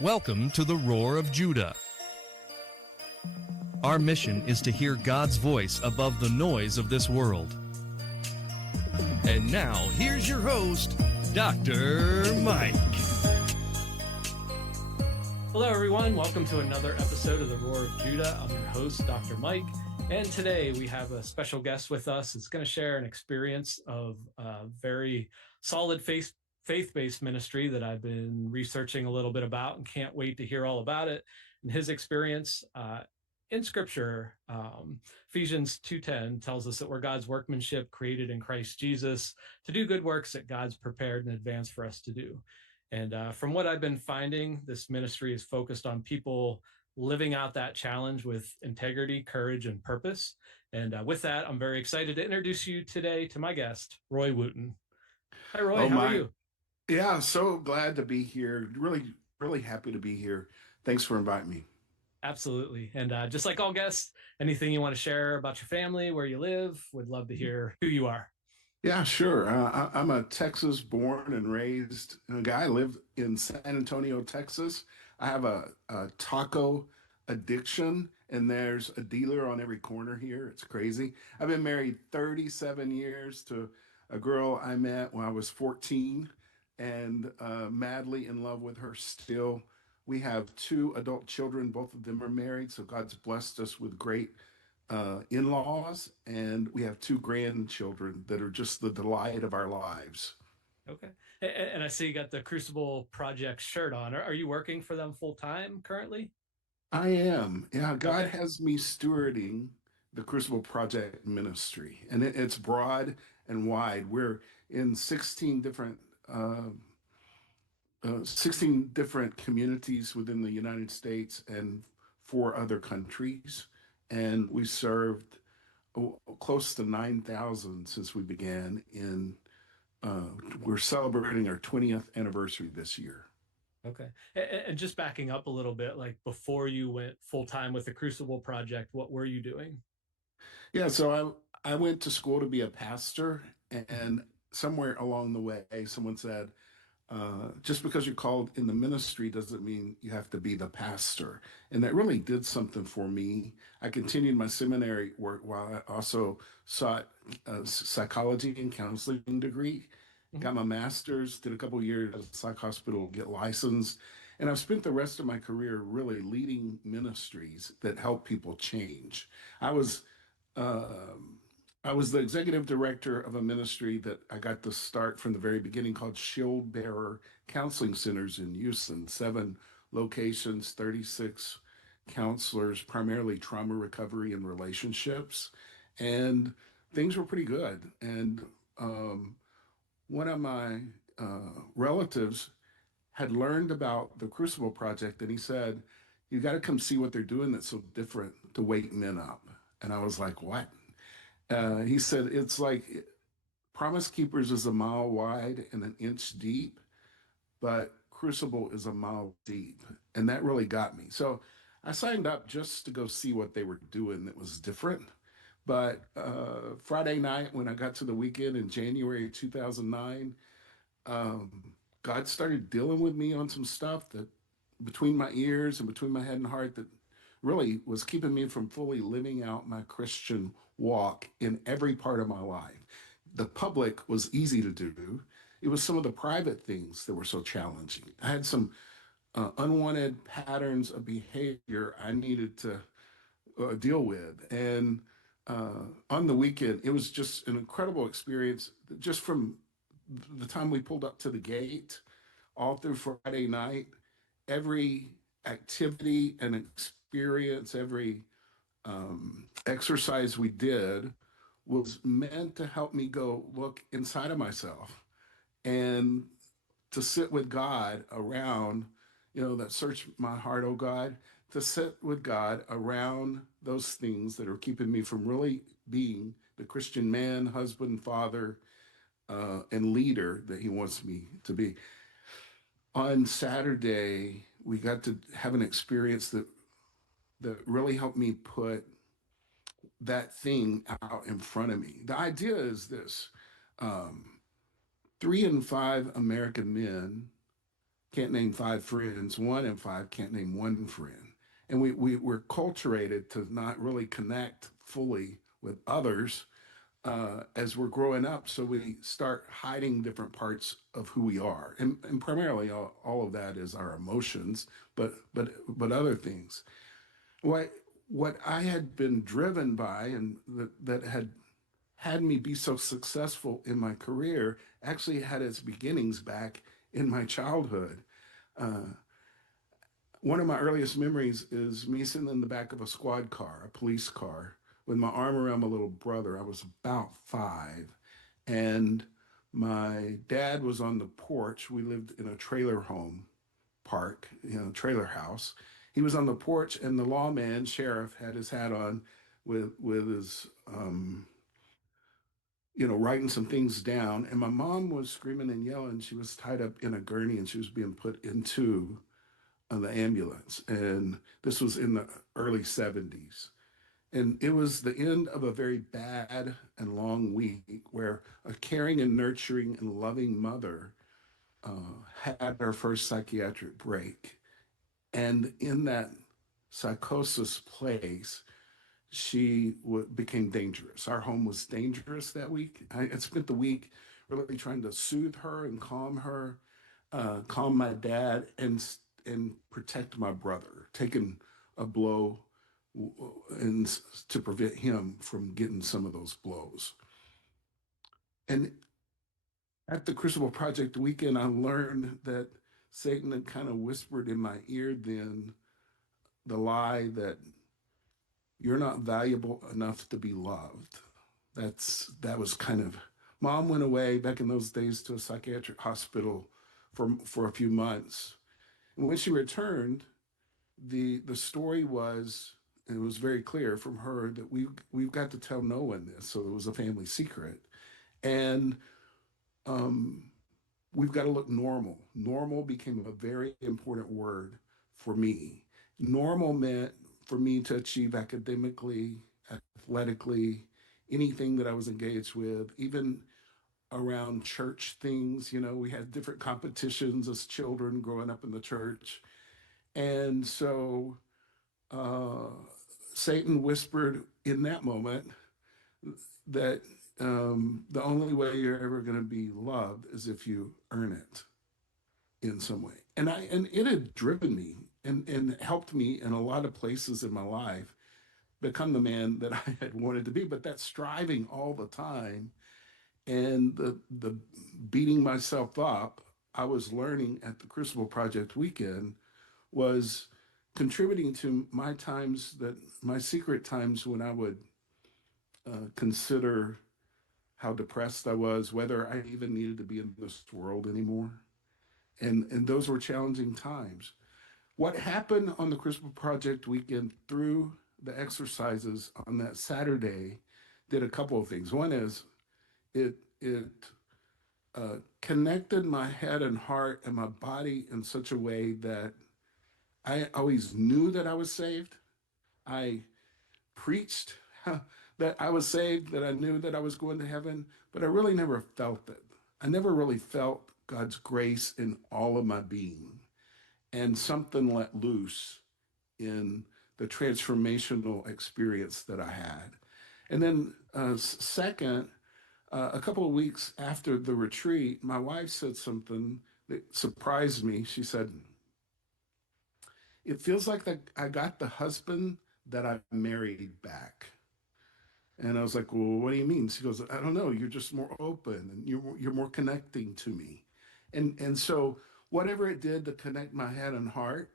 Welcome to the Roar of Judah. Our mission is to hear God's voice above the noise of this world. And now, here's your host, Dr. Mike. Hello, everyone. Welcome to another episode of the Roar of Judah. I'm your host, Dr. Mike. And today we have a special guest with us. It's going to share an experience of a very solid faith-based ministry that I've been researching a little bit about and can't wait to hear all about it. And his experience in Scripture, Ephesians 2:10 tells us that we're God's workmanship created in Christ Jesus to do good works that God's prepared in advance for us to do. And from what I've been finding, this ministry is focused on people living out that challenge with integrity, courage, and purpose. And with that, I'm very excited to introduce you today to my guest, Roy Wooten. Hi, Roy. How are you? Yeah, so glad to be here. Really happy to be here. Thanks for inviting me. Absolutely. And just like all guests, anything you want to share about your family, where you live, would love to hear who you are. Yeah, sure. I'm a Texas born and raised guy. I live in San Antonio, Texas. I have a taco addiction, and there's a dealer on every corner here. It's crazy. I've been married 37 years to a girl I met when I was 14 and madly in love with her still. We have two adult children. Both of them are married, so God's blessed us with great in-laws, and we have two grandchildren that are just the delight of our lives. Okay. And I see you got the Crucible Project shirt on. Are you working for them full time currently? I am. Yeah, God Okay. has me stewarding the Crucible Project ministry, and it's broad and wide. We're in 16 different communities within the United States and 4 other countries. And we served close to 9,000 since we began we're celebrating our 20th anniversary this year. Okay. And just backing up a little bit, like before you went full time with the Crucible Project, what were you doing? Yeah, so I went to school to be a pastor, and somewhere along the way, someone said, just because you're called in the ministry doesn't mean you have to be the pastor. And that really did something for me. I continued my seminary work while I also sought a psychology and counseling degree, got my master's, did a couple of years at a psych hospital, get licensed. And I've spent the rest of my career really leading ministries that help people change. I was I was the executive director of a ministry that I got to start from the very beginning called Shield Bearer Counseling Centers in Houston, 7 locations, 36 counselors, primarily trauma recovery and relationships. And things were pretty good. And one of my relatives had learned about the Crucible Project, and he said, "You got to come see what they're doing that's so different to wake men up." And I was like, "What?" He said, "It's like Promise Keepers is a mile wide and an inch deep, but Crucible is a mile deep." And that really got me. So I signed up just to go see what they were doing that was different. But Friday night, when I got to the weekend in January 2009, God started dealing with me on some stuff that between my ears and between my head and heart that really was keeping me from fully living out my Christian walk in every part of my life. The public was easy to do. It was some of the private things that were so challenging. I had some unwanted patterns of behavior I needed to deal with. And on the weekend, it was just an incredible experience. Just from the time we pulled up to the gate, all through Friday night, every activity and experience, every exercise we did was meant to help me go look inside of myself and to sit with God around, that search my heart, oh God, to sit with God around those things that are keeping me from really being the Christian man, husband, father, and leader that he wants me to be. On Saturday, we got to have an experience that really helped me put that thing out in front of me. The idea is this: 3 in 5 American men can't name five friends. One in five can't name one friend. And we're culturated to not really connect fully with others as we're growing up. So we start hiding different parts of who we are. And primarily all of that is our emotions, but other things. What, what I had been driven by and that had me be so successful in my career actually had its beginnings back in my childhood. Uh, One of my earliest memories is me sitting in the back of a squad car, a police car, with my arm around my little brother. I was about 5. And my dad was on the porch. We lived in a trailer home park, trailer house. He was on the porch, and the lawman, sheriff, had his hat on with his, writing some things down. And my mom was screaming and yelling. She was tied up in a gurney and she was being put into the ambulance. And this was in the early 70s. And it was the end of a very bad and long week where a caring and nurturing and loving mother had her first psychiatric break. And in that psychosis place, she became dangerous. Our home was dangerous that week. I had spent the week really trying to soothe her and calm her, calm my dad, and protect my brother, taking a blow and to prevent him from getting some of those blows. And at the Crucible Project weekend, I learned that Satan had kind of whispered in my ear then the lie that you're not valuable enough to be loved. That was kind of mom went away back in those days to a psychiatric hospital for a few months. And when she returned, the story was, and it was very clear from her that we've got to tell no one this. So it was a family secret. And um, we've got to look normal. Normal became a very important word for me. Normal meant for me to achieve academically, athletically, anything that I was engaged with, even around church things. We had different competitions as children growing up in the church. And so uh, Satan whispered in that moment that the only way you're ever going to be loved is if you earn it in some way. And it had driven me and helped me in a lot of places in my life become the man that I had wanted to be. But that striving all the time and the beating myself up, I was learning at the Crucible Project weekend was contributing to my secret times when I would consider how depressed I was, whether I even needed to be in this world anymore. And those were challenging times. What happened on the Crucible Project weekend through the exercises on that Saturday did a couple of things. One is it connected my head and heart and my body in such a way that I always knew that I was saved. I preached that I was saved, that I knew that I was going to heaven, but I really never felt it. I never really felt God's grace in all of my being, and something let loose in the transformational experience that I had. And then, second, a couple of weeks after the retreat, my wife said something that surprised me. She said, "It feels like that I got the husband that I married back." And I was like, "Well, what do you mean?" She goes, "I don't know. You're just more open, and you're more connecting to me." And so whatever it did to connect my head and heart,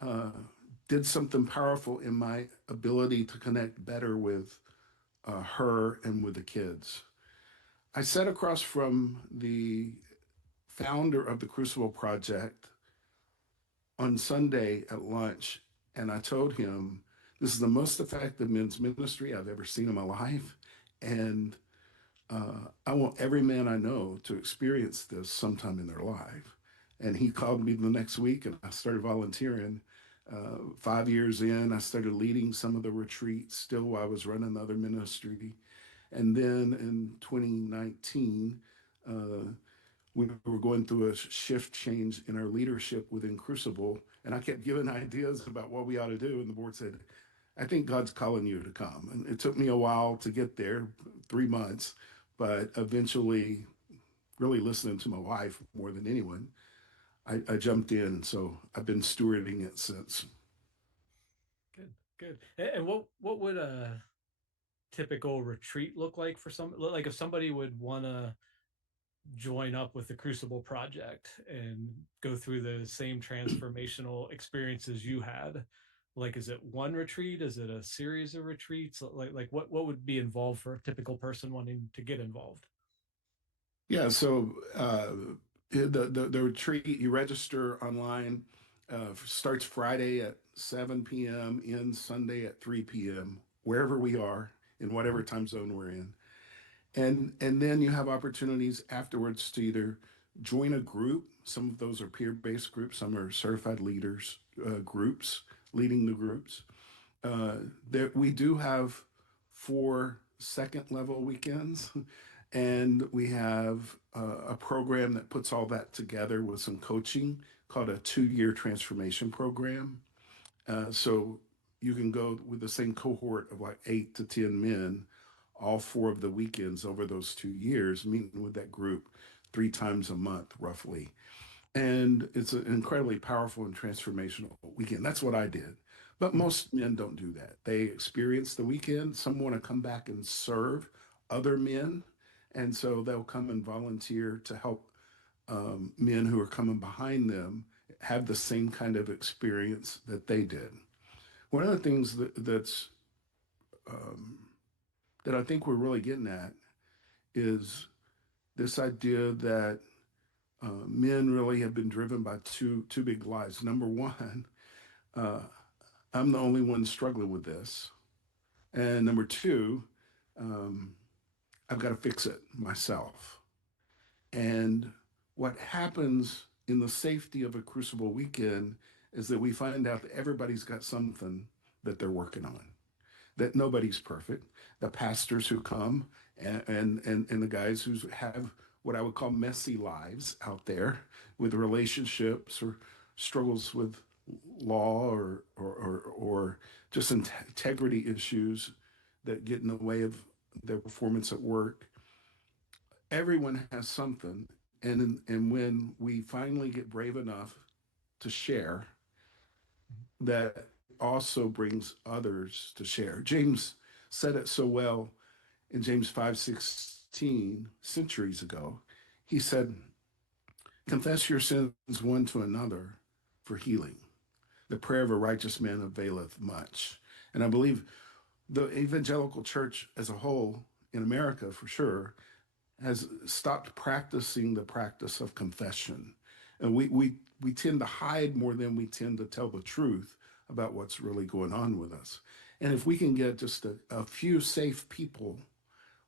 uh, did something powerful in my ability to connect better with her and with the kids. I sat across from the founder of the Crucible Project on Sunday at lunch, and I told him, "This is the most effective men's ministry I've ever seen in my life. And I want every man I know to experience this sometime in their life." And he called me the next week, and I started volunteering. 5 years in, I started leading some of the retreats still while I was running the other ministry. And then in 2019, uh, we were going through a shift change in our leadership within Crucible, and I kept giving ideas about what we ought to do, and the board said, I think God's calling you to come. And it took me a while to get there, 3 months, but eventually, really listening to my wife more than anyone, I jumped in. So I've been stewarding it since. Good, good. And what would a typical retreat look like for some, like if somebody would want to join up with the Crucible Project and go through the same transformational experiences you had? Like, is it one retreat? Is it a series of retreats? Like what would be involved for a typical person wanting to get involved? Yeah, so the retreat, you register online, starts Friday at 7 p.m., ends Sunday at 3 p.m., wherever we are, in whatever time zone we're in. And then you have opportunities afterwards to either join a group. Some of those are peer-based groups, some are certified leaders groups, leading the groups. Uh, there, we do have 4 second level weekends, and we have a program that puts all that together with some coaching called a 2 year transformation program. So you can go with the same cohort of like 8 to 10 men, all 4 of the weekends over those 2 years, meeting with that group 3 times a month, roughly. And it's an incredibly powerful and transformational weekend. That's what I did. But most men don't do that. They experience the weekend. Some want to come back and serve other men. And so they'll come and volunteer to help men who are coming behind them have the same kind of experience that they did. One of the things um, that I think we're really getting at is this idea that men really have been driven by two big lies. Number one, uh, I'm the only one struggling with this, and number two, um, I've got to fix it myself. And what happens in the safety of a Crucible weekend is that we find out that everybody's got something that they're working on, that nobody's perfect. The pastors who come and the guys who have what I would call messy lives out there with relationships or struggles with law or just integrity issues that get in the way of their performance at work. Everyone has something, and when we finally get brave enough to share, that also brings others to share. James said it so well in James 5:16 centuries ago. He said, confess your sins one to another for healing. The prayer of a righteous man availeth much. And I believe the evangelical church as a whole in America, for sure, has stopped practicing the practice of confession. And we tend to hide more than we tend to tell the truth about what's really going on with us. And if we can get just a few safe people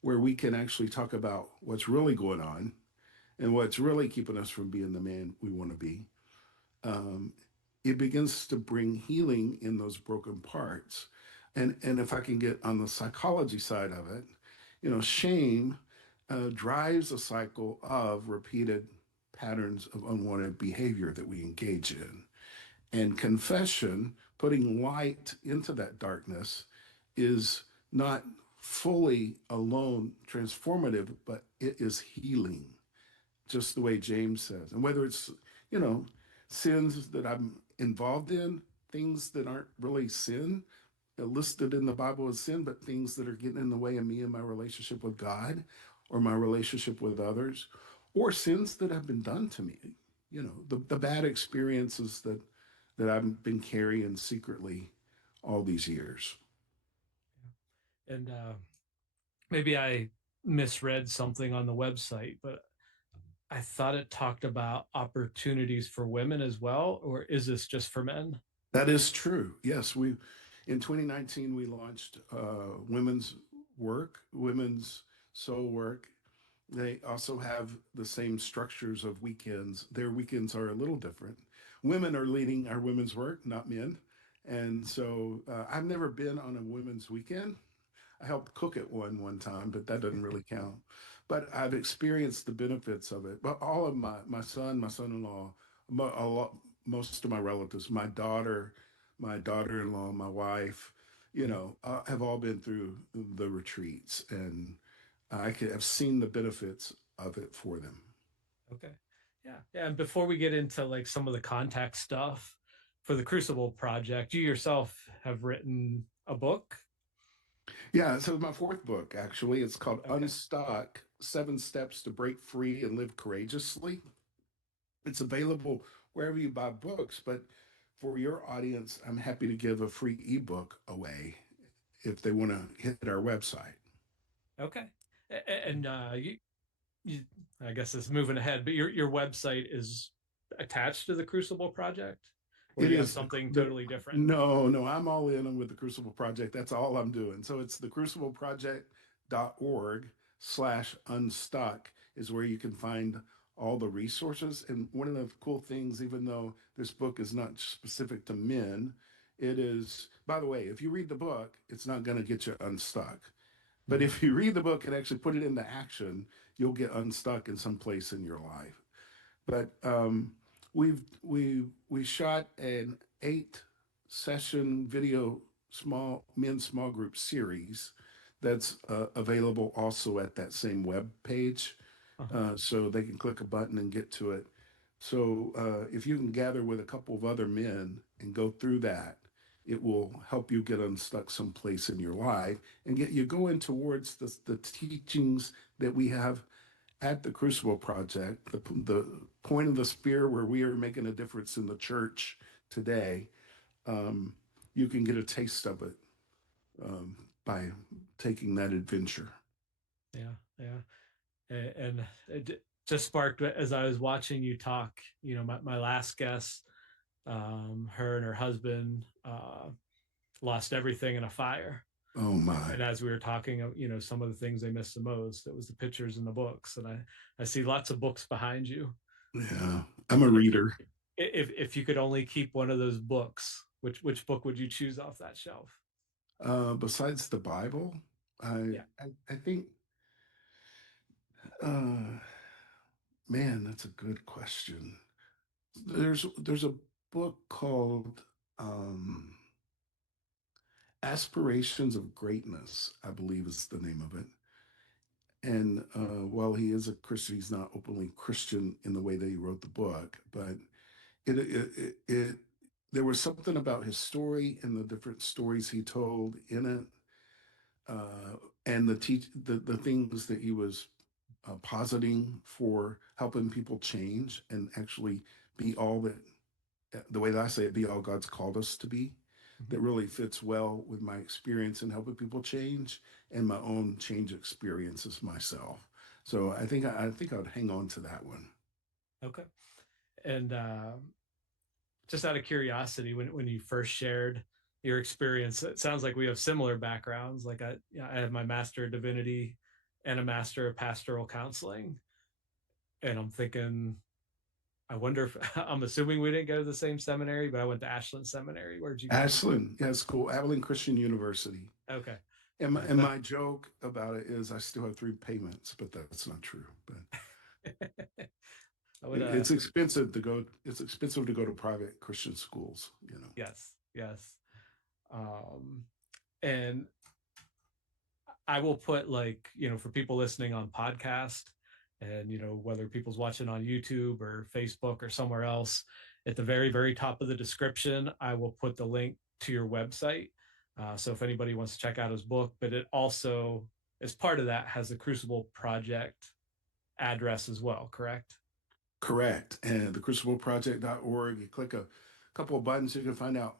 where we can actually talk about what's really going on and what's really keeping us from being the man we want to be, um, it begins to bring healing in those broken parts. And if I can get on the psychology side of it, shame drives a cycle of repeated patterns of unwanted behavior that we engage in. And confession, putting light into that darkness, is not fully alone transformative, but it is healing, just the way James says. And whether it's, you know, sins that I'm involved in, things that aren't really sin, listed in the Bible as sin, but things that are getting in the way of me and my relationship with God or my relationship with others, or sins that have been done to me, the bad experiences that I've been carrying secretly all these years. And maybe I misread something on the website, but I thought it talked about opportunities for women as well, or is this just for men? That is true. Yes, we in 2019 we launched women's work, women's soul work. They also have the same structures of weekends. Their weekends are a little different. Women are leading our women's work, not men. And so I've never been on a women's weekend. I helped cook at one time, but that doesn't really count. but I've experienced the benefits of it. But all of my son, my son-in-law, a lot, most of my relatives, my daughter-in-law, my wife, have all been through the retreats, and have seen the benefits of it for them. Okay. Yeah. Yeah. And before we get into like some of the contact stuff for the Crucible Project, you yourself have written a book. Yeah, so my fourth book, actually, it's called Okay. Unstuck: 7 Steps to Break Free and Live Courageously. It's available wherever you buy books, but for your audience, I'm happy to give a free ebook away if they want to hit our website. Okay. And you, I guess it's moving ahead, but your website is attached to the Crucible Project, or It you have is something totally different? no, I'm all in with the Crucible Project. That's all I'm doing. So it's the crucibleproject.org/unstuck is where you can find all the resources. And one of the cool things, even though this book is not specific to men, it is, by the way, if you read the book, it's not going to get you unstuck. But Mhm. if you read the book and actually put it into action, you'll get unstuck in some place in your life. But we shot an 8 session video small group series that's available also at that same web page, Uh-huh. so they can click a button and get to it. So if you can gather with a couple of other men and go through that, it will help you get unstuck someplace in your life and get you going towards the teachings that we have at the Crucible Project, the point of the spear where we are making a difference in the church today. um, you can get a taste of it by taking that adventure. Yeah. Yeah. And it just sparked as I was watching you talk. My last guest, her and her husband lost everything in a fire. Oh my. And as we were talking, some of the things they missed the most, it was the pictures and the books. And I see lots of books behind you. Yeah, I'm a If you reader. if you could only keep one of those books, which book would you choose off that shelf? Besides the Bible, Yeah. I think, uh, man, that's a good question. There's a book called Aspirations of Greatness, I believe is the name of it. And while he is a Christian, he's not openly Christian in the way that he wrote the book. But it there was something about his story and the different stories he told in it, and the things that he was positing for helping people change and actually be all that, the way that I say it, be all God's called us to be. Mhm. That really fits well with my experience in helping people change and my own change experiences myself. So I think I'd hang on to that one. Okay. And just out of curiosity, when you first shared your experience, it sounds like we have similar backgrounds. Like I have my master of divinity and a master of pastoral counseling, and I'm thinking, I wonder if I'm assuming we didn't go to the same seminary, but I went to Ashland Seminary. Where'd you go? Ashland, yeah, it's cool. Abilene Christian University. Okay. And my, Yeah, and my joke about it is I still have 3 payments, but that's not true. But I would it's expensive to go. It's expensive to go to private Christian schools. yes, yes. Um and I will put, like, for people listening on podcast, and whether people's watching on YouTube or Facebook or somewhere else, at the very very top of the description I will put the link to your website. So if anybody wants to check out his book, but it also, as part of that, has the Crucible Project address as well, correct? Correct. And the crucibleproject.org, you click a couple of buttons, you can find out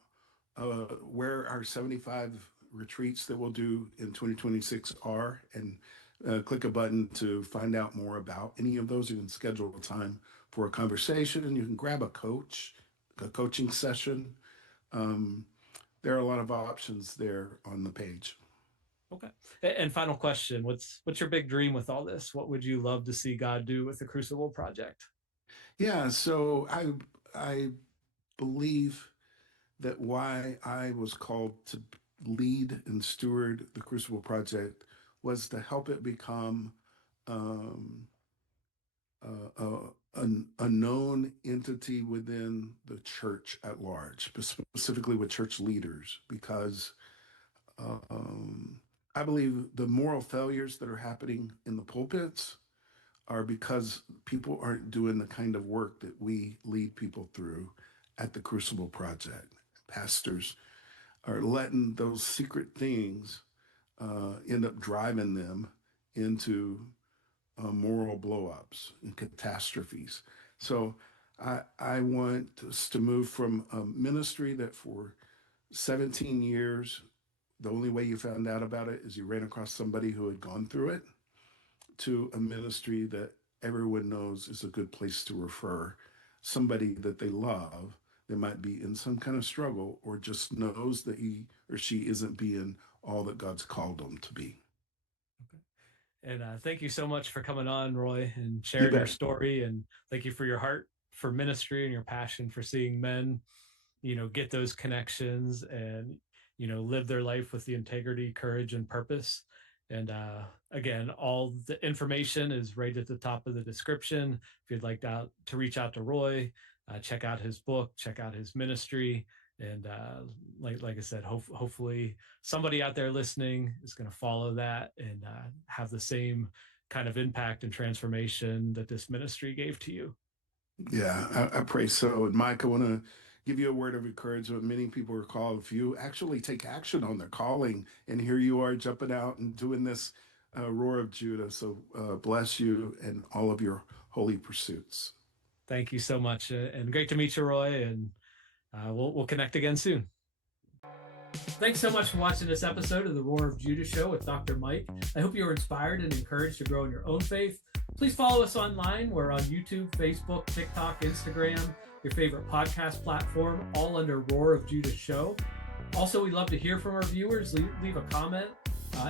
where our 75 retreats that we'll do in 2026 are, and click a button to find out more about any of those. You can schedule a time for a conversation, and you can grab a coaching session. Um, there are a lot of options there on the page. Okay. And final question, what's your big dream with all this? What would you love to see God do with the Crucible Project? Yeah, so I believe that why I was called to lead and steward the Crucible Project was to help it become um, a known entity within the church at large, specifically with church leaders, because um, I believe the moral failures that are happening in the pulpits are because people aren't doing the kind of work that we lead people through at the Crucible Project. Pastors are letting those secret things end up driving them into moral blowups and catastrophes. So I want us to move from a ministry that for 17 years, the only way you found out about it is you ran across somebody who had gone through it, to a ministry that everyone knows is a good place to refer somebody that they love that might be in some kind of struggle or just knows that he or she isn't being all that God's called them to be. And thank you so much for coming on, Roy, and You sharing your bet. story. And thank you for your heart for ministry and your passion for seeing men, get those connections and, live their life with the integrity, courage, and purpose. And again, all the information is right at the top of the description. If you'd like to reach out to Roy, check out his book, check out his ministry. And like I said, hopefully somebody out there listening is going to follow that and have the same kind of impact and transformation that this ministry gave to you. Yeah, I pray so. And Mike, I want to give you a word of encouragement. Many people are called. If you actually take action on their calling, and here you are jumping out and doing this Roar of Judah. So bless you and all of your holy pursuits. Thank you so much. And great to meet you, Roy. And we'll connect again soon. Thanks so much for watching this episode of the Roar of Judah show with Dr. Mike. I hope you were inspired and encouraged to grow in your own faith. Please follow us online. We're on YouTube, Facebook, TikTok, Instagram, your favorite podcast platform, all under Roar of Judah show. Also, we'd love to hear from our viewers. Leave a comment.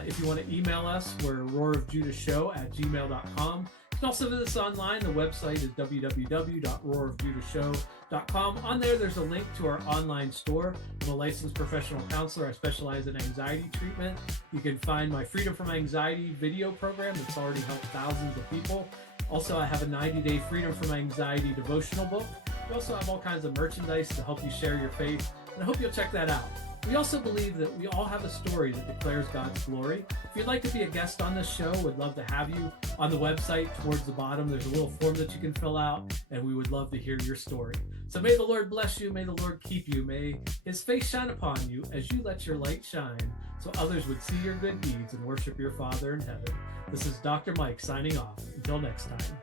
If you want to email us, we're roarofjudahshow@gmail.com. You can also visit us online. The website is www.roarofjudahshow.com. On there's a link to our online store. I'm a licensed professional counselor. I specialize in anxiety treatment. You can find my Freedom from Anxiety video program that's already helped thousands of people. Also, I have a 90-day Freedom from Anxiety devotional book. We also have all kinds of merchandise to help you share your faith, and I hope you'll check that out. We also believe that we all have a story that declares God's glory. If you'd like to be a guest on this show, we'd love to have you. On the website, towards the bottom, there's a little form that you can fill out, and we would love to hear your story. So may the Lord bless you. May the Lord keep you. May his face shine upon you as you let your light shine, so others would see your good deeds and worship your Father in heaven. This is Dr. Mike signing off. Until next time.